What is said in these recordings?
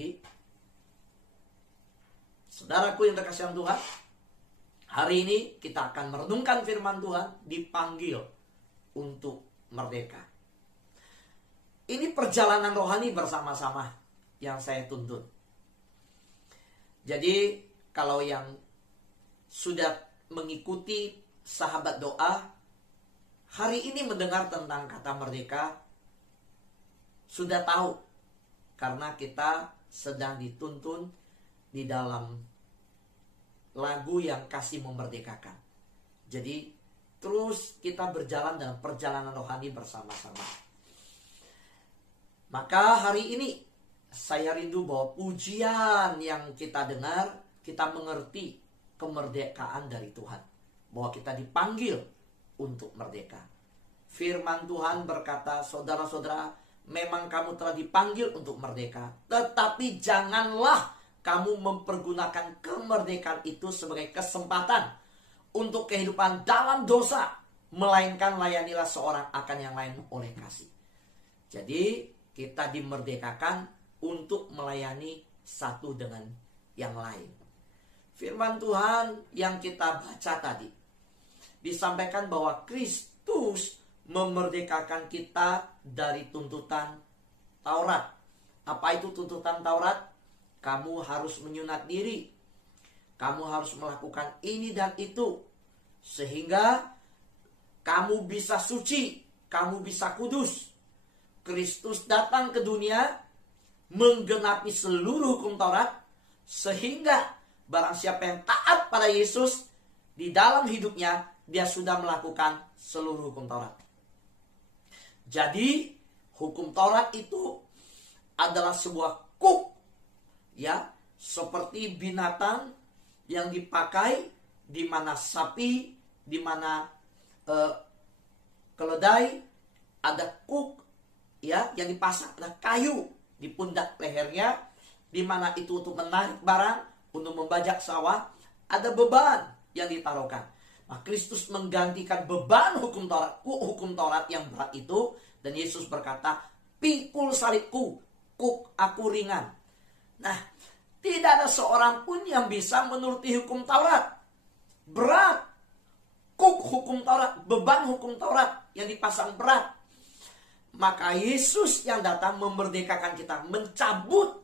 lagi. Saudaraku yang terkasih Tuhan, hari ini kita akan merenungkan firman Tuhan, dipanggil untuk merdeka. Ini perjalanan rohani bersama-sama yang saya tuntun. Jadi kalau yang sudah mengikuti sahabat doa, hari ini mendengar tentang kata merdeka, sudah tahu. Karena kita sedang dituntun di dalam lagu yang kasih memerdekakan. Jadi terus kita berjalan dalam perjalanan rohani bersama-sama. Maka hari ini saya rindu bahwa pujian yang kita dengar, kita mengerti kemerdekaan dari Tuhan. Bahwa kita dipanggil untuk merdeka. Firman Tuhan berkata, saudara-saudara, memang kamu telah dipanggil untuk merdeka. Tetapi janganlah kamu mempergunakan kemerdekaan itu sebagai kesempatan untuk kehidupan dalam dosa, melainkan layanilah seorang akan yang lain oleh kasih. Jadi kita dimerdekakan untuk melayani satu dengan yang lain. Firman Tuhan yang kita baca tadi disampaikan bahwa Kristus memerdekakan kita dari tuntutan Taurat. Apa itu tuntutan Taurat? Kamu harus menyunat diri. Kamu harus melakukan ini dan itu. Sehingga kamu bisa suci. Kamu bisa kudus. Kristus datang ke dunia menggenapi seluruh hukum Taurat. Sehingga barang siapa yang taat pada Yesus, di dalam hidupnya dia sudah melakukan seluruh hukum Taurat. Jadi hukum Taurat itu adalah sebuah kuk, ya, seperti binatang yang dipakai di mana sapi, di mana keledai, ada kuk, ya, yang dipasang, ada kayu di pundak lehernya, di mana itu untuk menarik barang, untuk membajak sawah, ada beban yang ditaruhkan. Nah, Kristus menggantikan beban hukum Taurat yang berat itu, dan Yesus berkata, pikul salibku, kuk aku ringan. Nah, tidak ada seorang pun yang bisa menuruti hukum Taurat. Berat. Kuk hukum Taurat, beban hukum Taurat yang dipasang berat. Maka Yesus yang datang memerdekakan kita, mencabut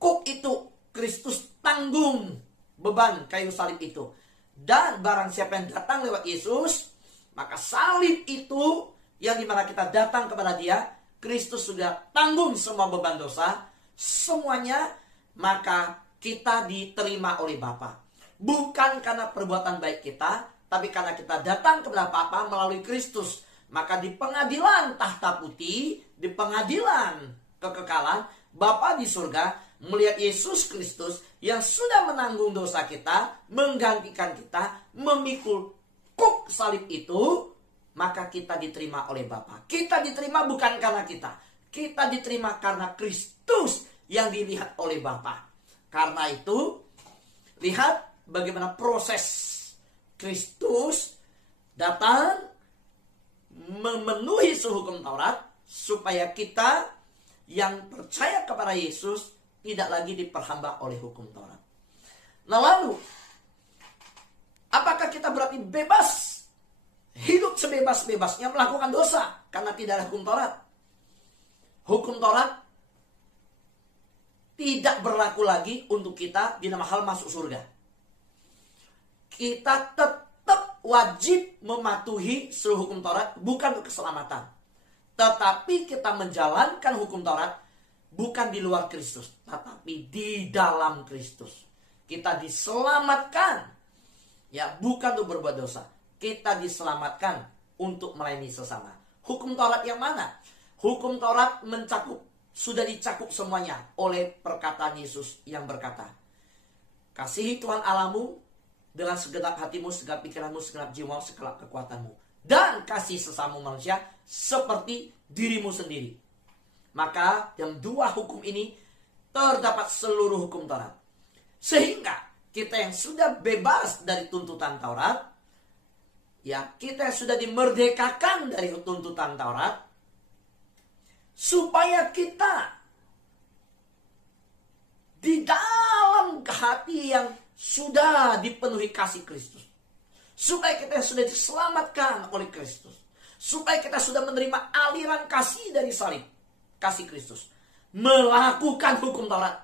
kuk itu. Kristus tanggung beban kayu salib itu. Dan barang siapa yang datang lewat Yesus, maka salib itu yang dimana kita datang kepada dia, Kristus sudah tanggung semua beban dosa, semuanya, maka kita diterima oleh Bapa. Bukan karena perbuatan baik kita, tapi karena kita datang kepada Bapa melalui Kristus. Maka di pengadilan tahta putih, di pengadilan kekekalan, Bapa di surga melihat Yesus Kristus yang sudah menanggung dosa kita, menggantikan kita, memikul kuk salib itu, maka kita diterima oleh Bapa. Kita diterima bukan karena kita. Kita diterima karena Kristus yang dilihat oleh Bapa. Karena itu, lihat bagaimana proses Kristus datang memenuhi hukum Taurat, supaya kita yang percaya kepada Yesus tidak lagi diperhamba oleh hukum Taurat. Nah lalu, apakah kita berarti bebas? Hidup sebebas-bebasnya melakukan dosa karena tidak ada hukum Taurat. Hukum Taurat tidak berlaku lagi untuk kita di dalam hal masuk surga. Kita tetap wajib mematuhi seluruh hukum Taurat, bukan untuk keselamatan. Tetapi kita menjalankan hukum Taurat bukan di luar Kristus, tetapi di dalam Kristus. Kita diselamatkan, ya, bukan untuk berbuat dosa. Kita diselamatkan untuk melayani sesama. Hukum Taurat yang mana? Hukum Taurat sudah dicakup semuanya oleh perkataan Yesus yang berkata, kasihi Tuhan Allahmu dengan segenap hatimu, segenap pikiranmu, segenap jiwamu, segenap kekuatanmu. Dan kasih sesamamu manusia seperti dirimu sendiri. Maka dalam dua hukum ini terdapat seluruh hukum Taurat. Sehingga kita yang sudah bebas dari tuntutan Taurat, ya, kita yang sudah dimerdekakan dari tuntutan Taurat, supaya kita hati yang sudah dipenuhi kasih Kristus. Supaya kita sudah diselamatkan oleh Kristus. Supaya kita sudah menerima aliran kasih dari salib. Kasih Kristus. Melakukan hukum Taurat.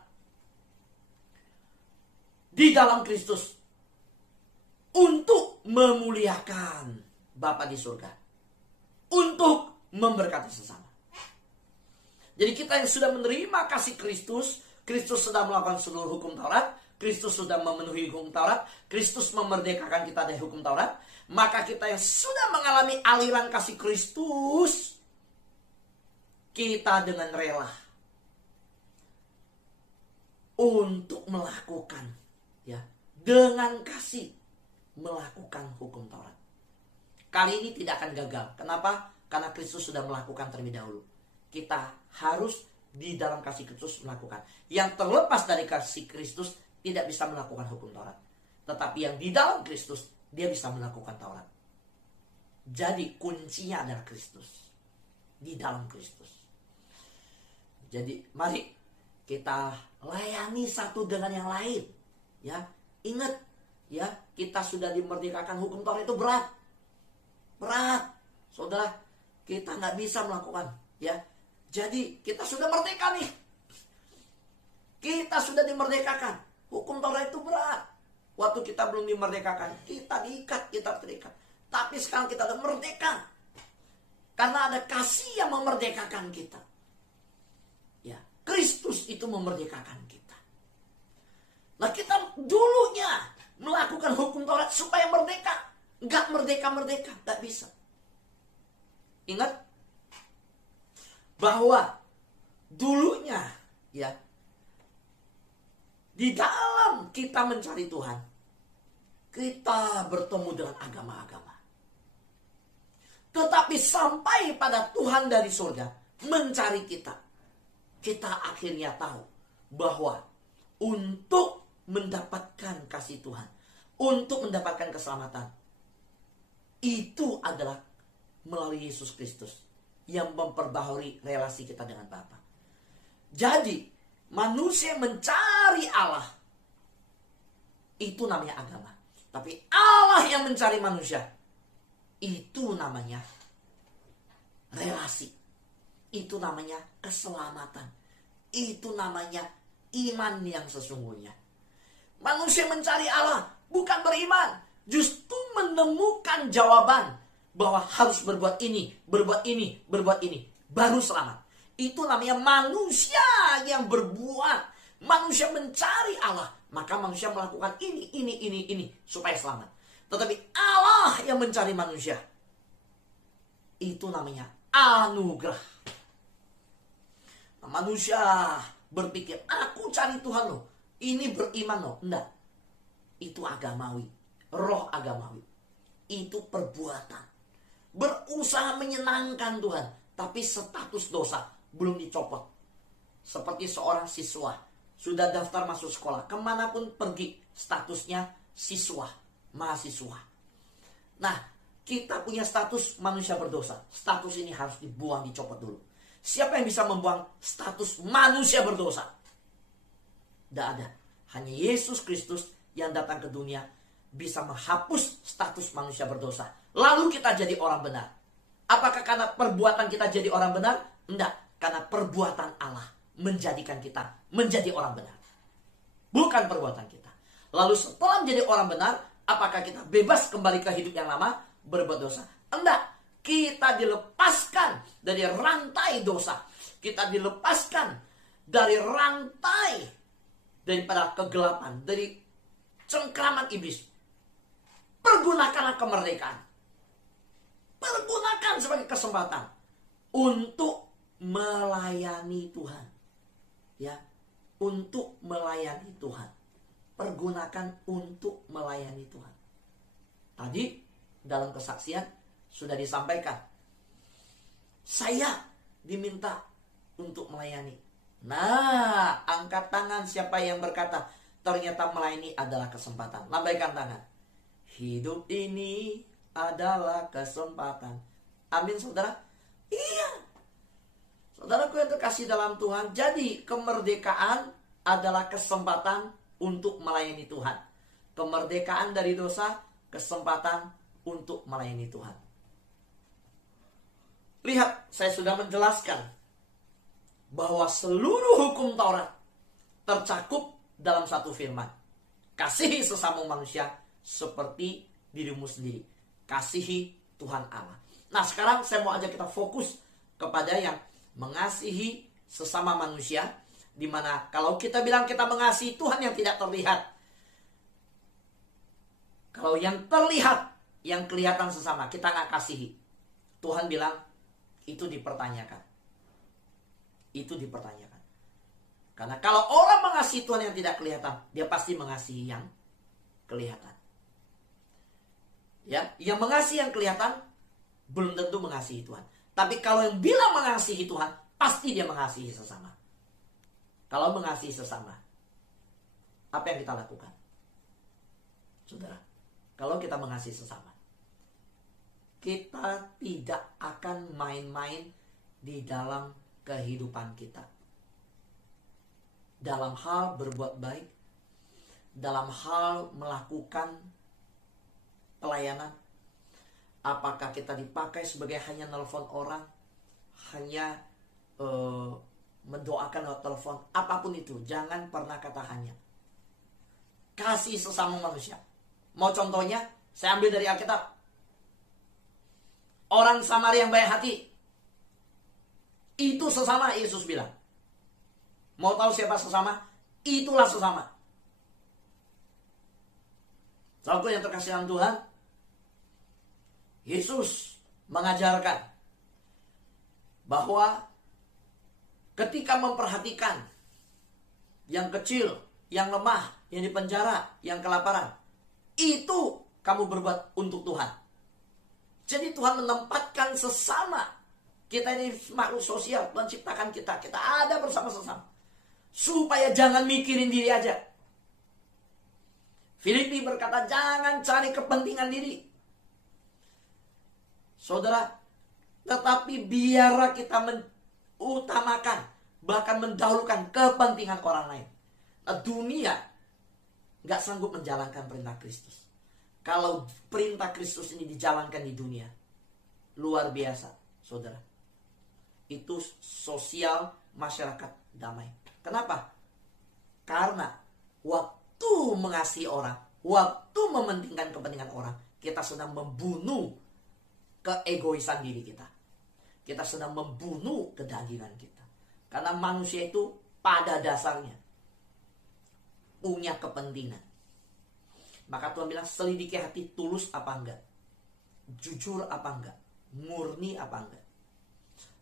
Di dalam Kristus. Untuk memuliakan Bapa di surga. Untuk memberkati sesama. Jadi kita yang sudah menerima kasih Kristus. Kristus sudah melakukan seluruh hukum Taurat. Kristus sudah memenuhi hukum Taurat. Kristus memerdekakan kita dari hukum Taurat. Maka kita yang sudah mengalami aliran kasih Kristus, kita dengan rela untuk melakukan, ya, dengan kasih melakukan hukum Taurat. Kali ini tidak akan gagal. Kenapa? Karena Kristus sudah melakukan terlebih dahulu. Kita harus di dalam kasih Kristus melakukan. Yang terlepas dari kasih Kristus tidak bisa melakukan hukum Taurat. Tetapi yang di dalam Kristus, dia bisa melakukan Taurat. Jadi kuncinya adalah Kristus. Di dalam Kristus. Jadi mari kita layani satu dengan yang lain. Ya, ingat, ya, kita sudah dimerdekakan. Hukum Taurat itu berat. Berat. Saudara, kita nggak bisa melakukan. Ya, jadi kita sudah merdeka nih. Kita sudah dimerdekakan. Hukum Taurat itu berat. Waktu kita belum dimerdekakan, kita diikat, kita terikat. Tapi sekarang kita sudah merdeka. Karena ada kasih yang memerdekakan kita. Ya, Kristus itu memerdekakan kita. Nah, kita dulunya melakukan hukum Taurat supaya merdeka. Enggak merdeka-merdeka, enggak bisa. Ingat bahwa dulunya, ya, di dalam kita mencari Tuhan, kita bertemu dengan agama-agama. Tetapi sampai pada Tuhan dari surga mencari kita, kita akhirnya tahu bahwa untuk mendapatkan kasih Tuhan, untuk mendapatkan keselamatan, itu adalah melalui Yesus Kristus yang memperbaharui relasi kita dengan Bapa. Jadi manusia mencari Allah, itu namanya agama. Tapi Allah yang mencari manusia, itu namanya relasi. Itu namanya keselamatan. Itu namanya iman yang sesungguhnya. Manusia mencari Allah, bukan beriman. Justru menemukan jawaban bahwa harus berbuat ini, berbuat ini, berbuat ini, baru selamat. Itu namanya manusia yang berbuat. Manusia mencari Allah. Maka manusia melakukan ini, supaya selamat. Tetapi Allah yang mencari manusia. Itu namanya anugerah. Nah, manusia berpikir, aku cari Tuhan loh. Ini beriman loh. Enggak. Itu agamawi. Roh agamawi. Itu perbuatan. Berusaha menyenangkan Tuhan. Tapi status dosa belum dicopot. Seperti seorang siswa sudah daftar masuk sekolah, kemanapun pergi statusnya siswa, mahasiswa. Nah, kita punya status manusia berdosa. Status ini harus dibuang, dicopot dulu. Siapa yang bisa membuang status manusia berdosa? Tidak ada. Hanya Yesus Kristus yang datang ke dunia bisa menghapus status manusia berdosa. Lalu kita jadi orang benar. Apakah karena perbuatan kita jadi orang benar? Tidak. Karena perbuatan Allah menjadikan kita menjadi orang benar. Bukan perbuatan kita. Lalu setelah menjadi orang benar, apakah kita bebas kembali ke hidup yang lama, berbuat dosa? Enggak. Kita dilepaskan dari rantai dosa. Kita dilepaskan dari rantai daripada kegelapan, dari cengkraman iblis. Pergunakanlah kemerdekaan. Pergunakan sebagai kesempatan untuk melayani Tuhan. Ya, untuk melayani Tuhan. Pergunakan untuk melayani Tuhan. Tadi dalam kesaksian sudah disampaikan. Saya diminta untuk melayani. Nah, angkat tangan siapa yang berkata, ternyata melayani adalah kesempatan. Lambaikan tangan. Hidup ini adalah kesempatan. Amin, saudara? Iya. Saudaraku yang terkasih dalam Tuhan, jadi kemerdekaan adalah kesempatan untuk melayani Tuhan. Kemerdekaan dari dosa, kesempatan untuk melayani Tuhan. Lihat, saya sudah menjelaskan bahwa seluruh hukum Taurat tercakup dalam satu firman. Kasihi sesama manusia seperti dirimu sendiri. Kasihi Tuhan Allah. Nah, sekarang saya mau ajak kita fokus kepada yang mengasihi sesama manusia, di mana kalau kita bilang kita mengasihi Tuhan yang tidak terlihat, kalau yang terlihat, yang kelihatan sesama, kita nggak kasihi. Tuhan bilang, itu dipertanyakan. Itu dipertanyakan. Karena kalau orang mengasihi Tuhan yang tidak kelihatan, dia pasti mengasihi yang kelihatan. Ya, yang mengasihi yang kelihatan, belum tentu mengasihi Tuhan. Tapi kalau yang bilang mengasihi Tuhan, pasti dia mengasihi sesama. Kalau mengasihi sesama, apa yang kita lakukan? Saudara, kalau kita mengasihi sesama, kita tidak akan main-main di dalam kehidupan kita. Dalam hal berbuat baik, dalam hal melakukan pelayanan. Apakah kita dipakai sebagai hanya nelfon orang, hanya mendoakan lewat telepon, apapun itu, jangan pernah kata hanya. Kasih sesama manusia. Mau contohnya, saya ambil dari Alkitab. Orang Samaria yang baik hati, itu sesama, Yesus bilang. Mau tahu siapa sesama? Itulah sesama. Saudaraku yang terkasih dalam Tuhan, Yesus mengajarkan bahwa ketika memperhatikan yang kecil, yang lemah, yang dipenjara, yang kelaparan, itu kamu berbuat untuk Tuhan. Jadi Tuhan menempatkan sesama. Kita ini makhluk sosial, Tuhan ciptakan kita. Kita ada bersama sesama. Supaya jangan mikirin diri aja. Filipi berkata, jangan cari kepentingan diri. Saudara, tetapi biarlah kita mengutamakan, bahkan mendahulukan kepentingan orang lain. Nah, dunia gak sanggup menjalankan perintah Kristus. Kalau perintah Kristus ini dijalankan di dunia, luar biasa, saudara. Itu sosial masyarakat damai. Kenapa? Karena waktu mengasihi orang, waktu mementingkan kepentingan orang, kita sedang membunuh keegoisan diri kita. Kita sedang membunuh kedagingan kita. Karena manusia itu pada dasarnya punya kepentingan. Maka Tuhan bilang, selidiki hati, tulus apa enggak, jujur apa enggak, murni apa enggak.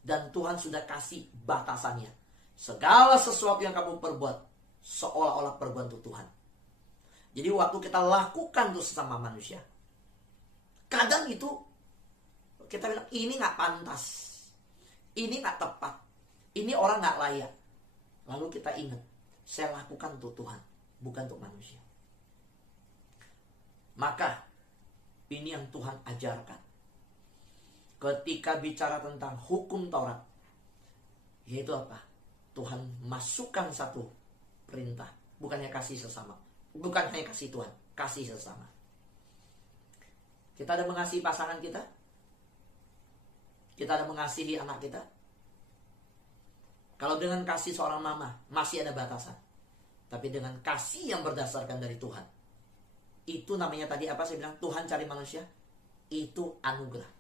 Dan Tuhan sudah kasih batasannya. Segala sesuatu yang kamu perbuat seolah-olah perbuatan untuk Tuhan. Jadi waktu kita lakukan itu sesama manusia, kadang itu kita bilang, ini gak pantas, ini gak tepat, ini orang gak layak. Lalu kita ingat, saya lakukan untuk Tuhan, bukan untuk manusia. Maka ini yang Tuhan ajarkan ketika bicara tentang hukum Taurat, yaitu apa? Tuhan masukkan satu perintah, bukannya kasih sesama, bukan hanya kasih Tuhan, kasih sesama. Kita ada mengasihi pasangan kita, kita ada mengasihi anak kita. Kalau dengan kasih seorang mama masih ada batasan, tapi dengan kasih yang berdasarkan dari Tuhan, itu namanya tadi apa saya bilang, Tuhan cari manusia, itu anugerah.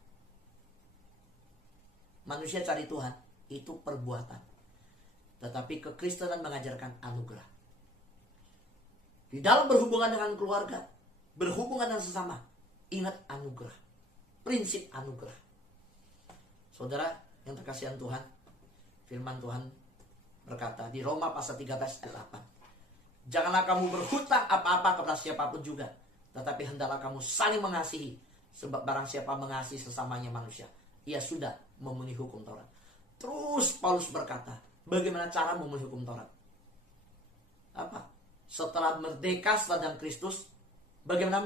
Manusia cari Tuhan, itu perbuatan. Tetapi kekristenan mengajarkan anugerah. Di dalam berhubungan dengan keluarga, berhubungan dengan sesama, ingat anugerah. Prinsip anugerah. Saudara yang terkasihan Tuhan, firman Tuhan berkata di Roma pasal 13 ayat 8. Janganlah kamu berhutang apa-apa kepada siapapun juga, tetapi hendaklah kamu saling mengasihi, sebab barang siapa mengasihi sesamanya manusia, ia sudah memenuhi hukum Taurat. Terus Paulus berkata, bagaimana cara memenuhi hukum Taurat? Apa? Setelah merdeka setelah dalam Kristus, bagaimana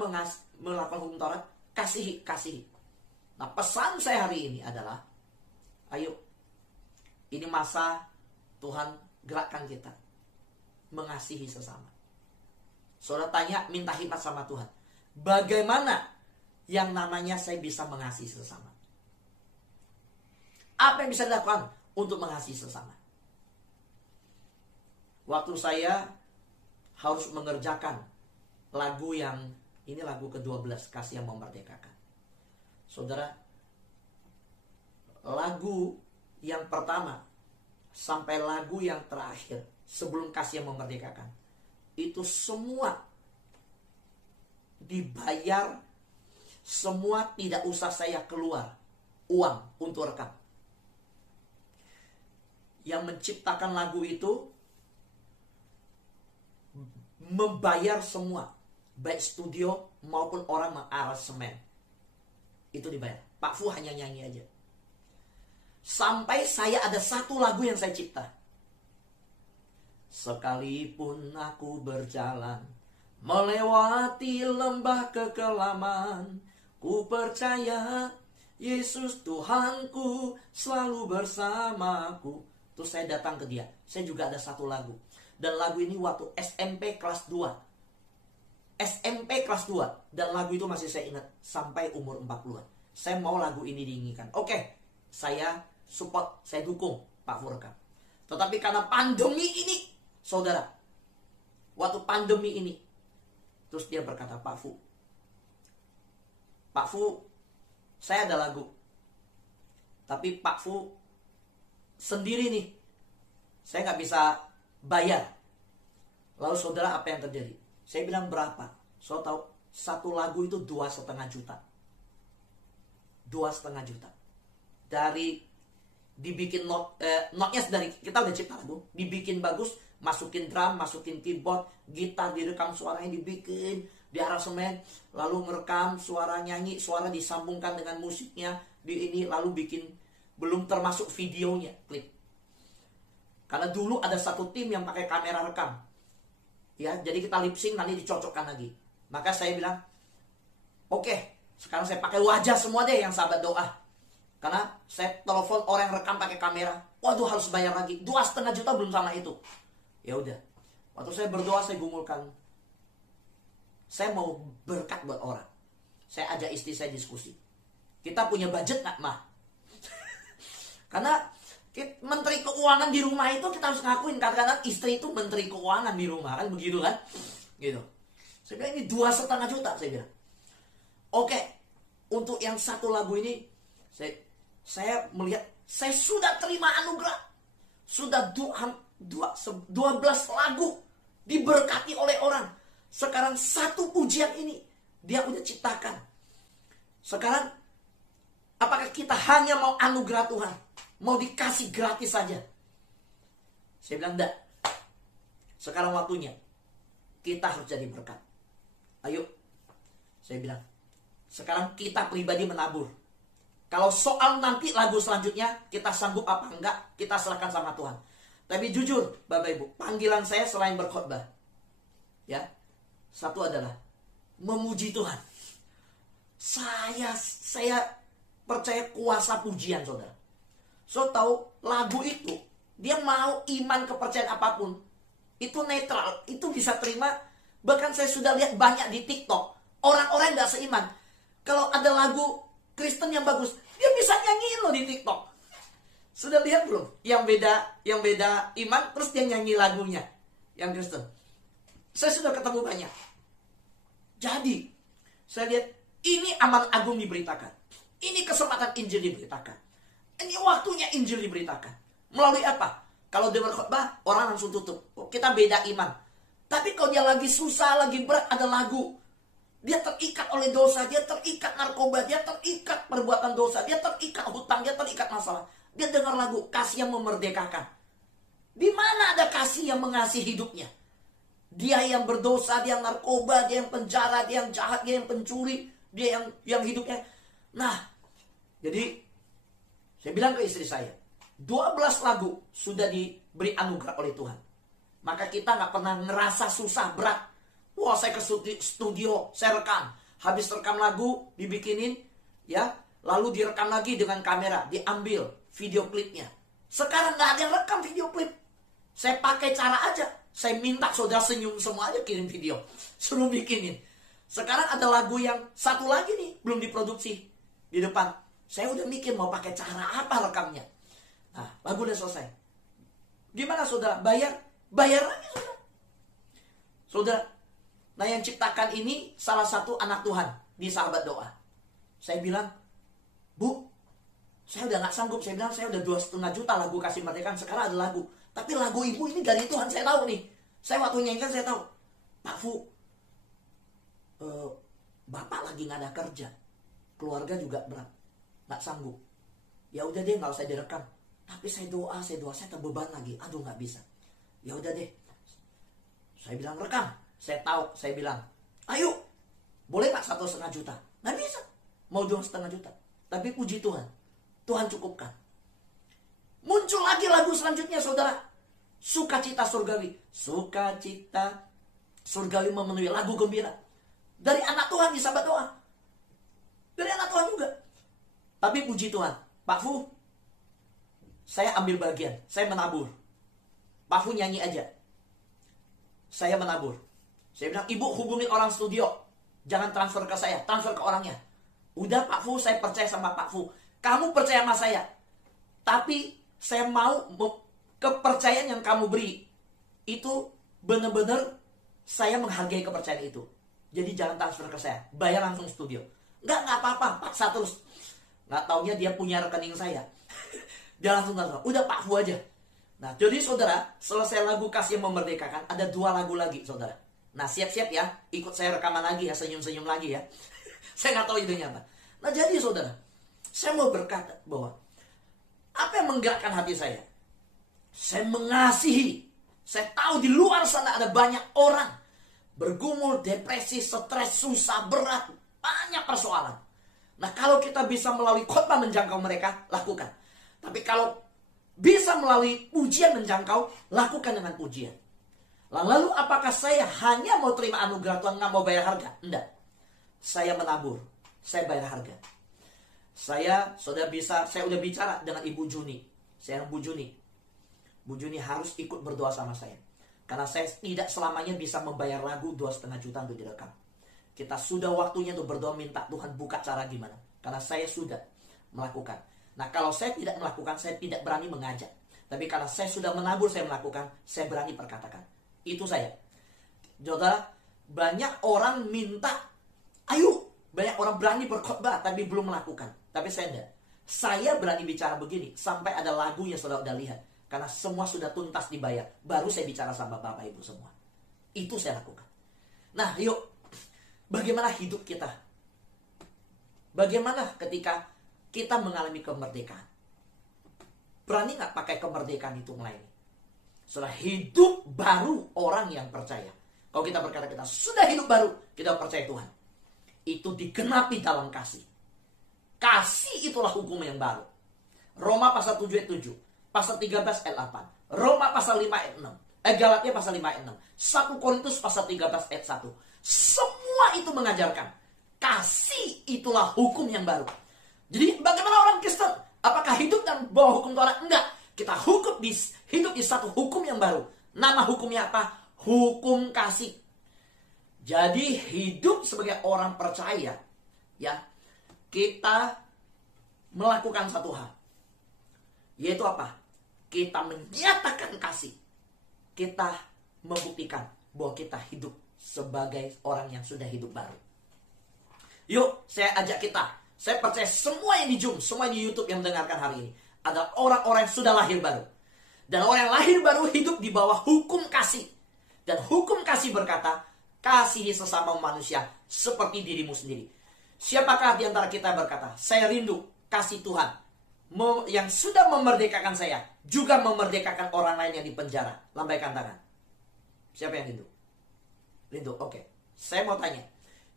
melakukan hukum Taurat? Kasihi, kasihi. Nah, pesan saya hari ini adalah, ayo, ini masa Tuhan gerakkan kita mengasihi sesama. Saudara tanya, minta hikmat sama Tuhan. Bagaimana yang namanya saya bisa mengasihi sesama? Apa yang bisa dilakukan untuk mengasihi sesama? Waktu saya harus mengerjakan lagu yang, ini lagu ke-12, Kasih yang Memerdekakan. Saudara, lagu yang pertama sampai lagu yang terakhir sebelum Kasih yang Memerdekakan, itu semua dibayar, semua tidak usah saya keluar uang untuk rekam. Yang menciptakan lagu itu membayar semua, baik studio maupun orang mengaransemen. Itu dibayar. Pak Fu hanya nyanyi aja. Sampai saya ada satu lagu yang saya cipta. Sekalipun aku berjalan melewati lembah kekelaman, ku percaya Yesus Tuhanku selalu bersamaku. Terus saya datang ke dia. Saya juga ada satu lagu. Dan lagu ini waktu SMP kelas 2. SMP kelas 2. Dan lagu itu masih saya ingat sampai umur 40-an. Saya mau lagu ini diinginkan. Oke, saya support, saya dukung Pak Fu rekam. Tetapi karena pandemi ini, saudara, waktu pandemi ini, terus dia berkata, Pak Fu, saya ada lagu. Tapi Pak Fu sendiri nih, saya nggak bisa bayar. Lalu saudara, apa yang terjadi? Saya bilang, berapa? Saudara tahu, satu lagu itu 2,5 juta. 2,5 juta. Dari dibikin notnya dari kita udah cipta lagu, dibikin bagus, masukin drum, masukin keyboard, gitar, direkam suaranya, dibikin di aransemen, lalu merekam suara nyanyi, suara disambungkan dengan musiknya di ini, lalu bikin, belum termasuk videonya, klip. Karena dulu ada satu tim yang pakai kamera rekam, ya, jadi kita lip sync, nanti dicocokkan lagi. Maka saya bilang, oke, sekarang saya pakai wajah semua deh yang sahabat doa. Karena saya telepon orang yang rekam pakai kamera, waduh harus bayar lagi, 2,5 juta belum sama itu. Ya udah, waktu saya berdoa saya gumulkan, saya mau berkat buat orang. Saya ajak istri saya diskusi, kita punya budget nggak, Mah? Karena menteri keuangan di rumah itu kita harus ngakuin, kadang-kadang istri itu menteri keuangan di rumah, kan begitu kan, gitu. Saya bilang ini 2,5 juta, saya bilang. Oke, untuk yang satu lagu ini, saya melihat saya sudah terima anugerah, sudah 12 lagu diberkati oleh orang. Sekarang satu pujian ini dia udah ciptakan. Sekarang apakah kita hanya mau anugerah Tuhan, mau dikasih gratis saja? Saya bilang enggak. Sekarang waktunya kita harus jadi berkat. Ayo, saya bilang, sekarang kita pribadi menabur. Kalau soal nanti lagu selanjutnya kita sanggup apa enggak, kita serahkan sama Tuhan. Tapi jujur, Bapak Ibu, panggilan saya selain berkhotbah, ya, satu adalah memuji Tuhan. Saya percaya kuasa pujian, saudara. So tahu lagu itu, dia mau iman kepercayaan apapun, itu netral, itu bisa terima. Bahkan saya sudah lihat banyak di TikTok, orang-orang yang gak seiman, kalau ada lagu Kristen yang bagus, dia bisa nyanyiin loh di TikTok. Sudah lihat belum? Yang beda iman, terus dia nyanyi lagunya yang Kristen. Saya sudah ketemu banyak. Jadi, saya lihat ini amanat agung diberitakan. Ini kesempatan Injil diberitakan. Ini waktunya Injil diberitakan. Melalui apa? Kalau dia berkhotbah, orang langsung tutup. Oh, kita beda iman. Tapi kalau dia lagi susah, lagi berat, ada lagu. Dia terikat oleh dosa, dia terikat narkoba, dia terikat perbuatan dosa, dia terikat hutang, dia terikat masalah. Dia dengar lagu Kasih yang Memerdekakan. Di mana ada kasih yang mengasihi hidupnya? Dia yang berdosa, dia yang narkoba, dia yang penjara, dia yang jahat, dia yang pencuri, dia yang hidupnya. Nah, jadi saya bilang ke istri saya, 12 lagu sudah diberi anugerah oleh Tuhan. Maka kita gak pernah ngerasa susah, berat. Wah, saya ke studio, saya rekam. Habis rekam lagu, dibikinin, ya, lalu direkam lagi dengan kamera, diambil video klipnya. Sekarang gak ada yang rekam video klip. Saya pakai cara aja. Saya minta saudara senyum semua aja, kirim video. Suruh bikinin. Sekarang ada lagu yang satu lagi nih, belum diproduksi. Di depan. Saya udah mikir mau pakai cara apa rekamnya. Nah, lagu udah selesai. Gimana saudara? Bayar? Bayar lagi saudara. Saudara, nah yang ciptakan ini salah satu anak Tuhan di Sahabat Doa. Saya bilang, Bu, saya udah gak sanggup. Saya bilang, saya udah 2,5 juta lagu kasih merdekaan. Sekarang ada lagu. Tapi lagu ibu ini dari Tuhan, saya tahu nih. Saya waktu nyanyikan, saya tahu. Pak Fu, Bapak lagi gak ada kerja. Keluarga juga berat. Gak sanggup. Ya udah deh, gak usah direkam. Tapi saya doa, saya terbeban lagi. Aduh gak bisa. Ya udah deh. Saya bilang rekam. Saya tahu, saya bilang, ayo, boleh Pak 1,5 juta? Nggak bisa. Mau 2,5 juta. Tapi puji Tuhan, Tuhan cukupkan. Muncul lagi lagu selanjutnya saudara. Sukacita surgawi. Sukacita surgawi memenuhi, lagu gembira. Dari anak Tuhan di Sahabat Doa. Dari anak Tuhan juga. Tapi puji Tuhan, Pak Fu, saya ambil bagian, saya menabur. Pak Fu nyanyi aja. Saya menabur. Saya bilang, ibu hubungin orang studio. Jangan transfer ke saya, transfer ke orangnya. Udah Pak Fu, saya percaya sama Pak Fu. Kamu percaya sama saya. Tapi saya mau kepercayaan yang kamu beri. Itu benar-benar saya menghargai kepercayaan itu. Jadi jangan transfer ke saya. Bayar langsung studio. Enggak apa-apa, paksa terus. Nggak taunya dia punya rekening saya. Dia langsung transfer. Udah Pak Fu aja. Nah, jadi saudara, selesai lagu Kasih Memerdekakan, ada 2 lagu lagi, saudara. Nah, siap-siap ya, ikut saya rekaman lagi ya, senyum-senyum lagi ya. Saya nggak tahu idenya apa. Nah, jadi saudara, saya mau berkata bahwa apa yang menggerakkan hati saya? Saya mengasihi. Saya tahu di luar sana ada banyak orang bergumul, depresi, stres, susah, berat, banyak persoalan. Nah, kalau kita bisa melalui khotbah menjangkau mereka, lakukan. Tapi kalau bisa melalui pujian menjangkau, lakukan dengan pujian. Lalu apakah saya hanya mau terima anugerah Tuhan, nggak mau bayar harga? Enggak. Saya menabur, saya bayar harga. Saya udah bicara dengan Ibu Juni. Saya Bu Juni. Bu Juni harus ikut berdoa sama saya. Karena saya tidak selamanya bisa membayar lagu 2,5 juta untuk direkam. Kita sudah waktunya untuk berdoa minta Tuhan buka cara gimana. Karena saya sudah melakukan. Nah, kalau saya tidak melakukan, saya tidak berani mengajak. Tapi karena saya sudah menabur, saya melakukan, saya berani perkatakan. Itu saya. Saudara, banyak orang minta, ayo, banyak orang berani berkhotbah, tapi belum melakukan. Tapi saya tidak. Saya berani bicara begini, sampai ada lagu yang saudara udah lihat. Karena semua sudah tuntas dibayar. Baru saya bicara sama Bapak Ibu semua. Itu saya lakukan. Nah, yuk, bagaimana hidup kita? Bagaimana ketika kita mengalami kemerdekaan? Berani nggak pakai kemerdekaan itu melayani? Setelah hidup baru orang yang percaya. Kalau kita berkata kita sudah hidup baru, kita percaya Tuhan. Itu digenapi dalam kasih. Kasih itulah hukum yang baru. Roma pasal 7 ayat 7. Pasal 13 ayat 8. Roma pasal 5 ayat 6. Galatia pasal 5 ayat 6. 1 Korintus pasal 13 ayat 1. Semua itu mengajarkan. Kasih itulah hukum yang baru. Jadi bagaimana orang Kristen? Apakah hidup dan bawah hukum Taurat? Enggak. Kita hidup di satu hukum yang baru. Nama hukumnya apa? Hukum kasih. Jadi hidup sebagai orang percaya, ya, kita melakukan satu hal. Yaitu apa? Kita menyatakan kasih. Kita membuktikan bahwa kita hidup sebagai orang yang sudah hidup baru. Yuk, saya ajak kita. Saya percaya semua yang di Zoom, semua yang di YouTube yang mendengarkan hari ini adalah orang-orang yang sudah lahir baru. Dan orang yang lahir baru hidup di bawah hukum kasih. Dan hukum kasih berkata, kasihi sesama manusia seperti dirimu sendiri. Siapakah di antara kita berkata, saya rindu kasih Tuhan yang sudah memerdekakan saya, juga memerdekakan orang lain yang di penjara. Lambaikan tangan. Siapa yang rindu? Rindu, oke. Saya mau tanya,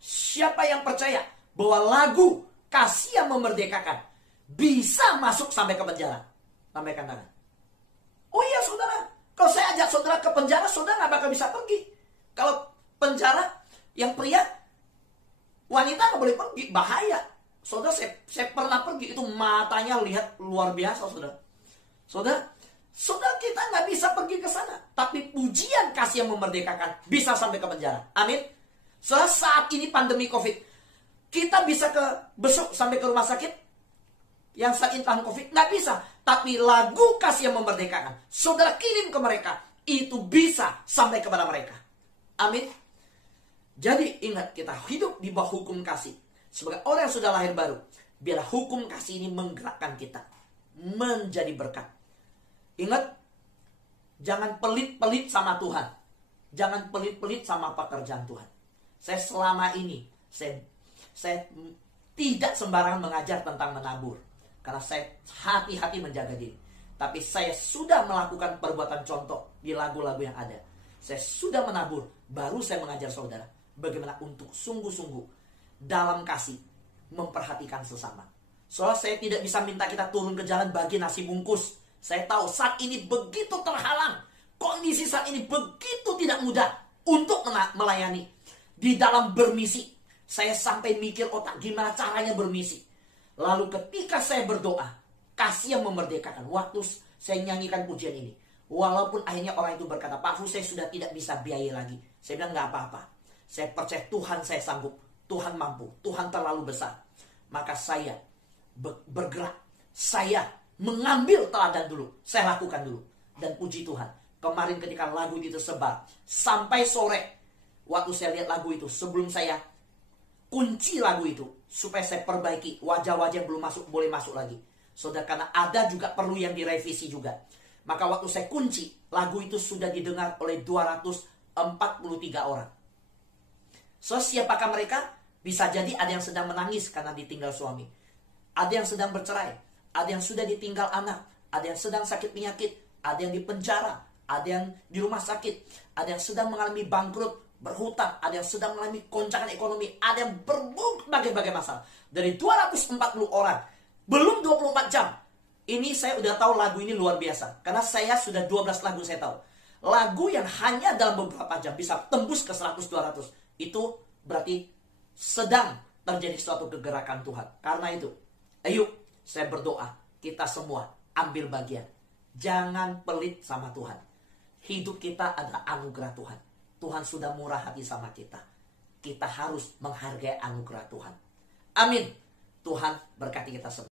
siapa yang percaya bahwa lagu kasih yang memerdekakan bisa masuk sampai ke penjara? Lambaikan tangan. Oh iya saudara, kalau saya ajak saudara ke penjara, saudara gak bakal bisa pergi. Kalau penjara yang pria, wanita gak boleh pergi, bahaya. Saudara, saya pernah pergi, itu matanya lihat luar biasa saudara. Saudara, Saudara, kita nggak bisa pergi ke sana. Tapi pujian kasih yang memerdekakan bisa sampai ke penjara. Amin. Saudara, saat ini pandemi COVID, kita bisa besok sampai ke rumah sakit yang saat ini tahan COVID? Nggak bisa. Tapi lagu kasih yang memerdekakan, saudara kirim ke mereka, itu bisa sampai kepada mereka. Amin. Jadi ingat, kita hidup di bawah hukum kasih. Sebagai orang yang sudah lahir baru, biarlah hukum kasih ini menggerakkan kita menjadi berkat. Ingat, jangan pelit-pelit sama Tuhan. Jangan pelit-pelit sama pekerjaan Tuhan. Saya selama ini, saya tidak sembarangan mengajar tentang menabur. Karena saya hati-hati menjaga diri. Tapi saya sudah melakukan perbuatan contoh di lagu-lagu yang ada. Saya sudah menabur, baru saya mengajar saudara bagaimana untuk sungguh-sungguh dalam kasih memperhatikan sesama. Soalnya saya tidak bisa minta kita turun ke jalan bagi nasi bungkus. Saya tahu saat ini begitu terhalang. Kondisi saat ini begitu tidak mudah untuk melayani. Di dalam bermisi, saya sampai mikir otak gimana caranya bermisi. Lalu ketika saya berdoa, kasih yang memerdekakan. Waktu saya nyanyikan pujian ini, walaupun akhirnya orang itu berkata, Pak Fu, saya sudah tidak bisa biaya lagi. Saya bilang gak apa-apa. Saya percaya Tuhan, saya sanggup. Tuhan mampu. Tuhan terlalu besar. Maka saya bergerak. Saya mengambil teladan dulu. Saya lakukan dulu. Dan puji Tuhan, kemarin ketika lagu itu tersebar, sampai sore, waktu saya lihat lagu itu, sebelum saya kunci lagu itu, supaya saya perbaiki wajah-wajah yang belum masuk, boleh masuk lagi. Saudara, karena ada juga perlu yang direvisi juga. Maka waktu saya kunci, lagu itu sudah didengar oleh 243 orang. So, siapakah mereka? Bisa jadi ada yang sedang menangis karena ditinggal suami. Ada yang sedang bercerai. Ada yang sudah ditinggal anak. Ada yang sedang sakit penyakit. Ada yang di penjara. Ada yang di rumah sakit. Ada yang sedang mengalami bangkrut, berhutang. Ada yang sedang mengalami goncangan ekonomi. Ada yang berbagai-bagai masalah. Dari 240 orang, belum 24 jam. Ini saya udah tahu lagu ini luar biasa. Karena saya sudah 12 lagu saya tahu. Lagu yang hanya dalam beberapa jam bisa tembus ke 100-200. Itu berarti sedang terjadi suatu kegerakan Tuhan. Karena itu, ayo saya berdoa, kita semua ambil bagian. Jangan pelit sama Tuhan. Hidup kita adalah anugerah Tuhan. Tuhan sudah murah hati sama kita. Kita harus menghargai anugerah Tuhan. Amin. Tuhan berkati kita semua.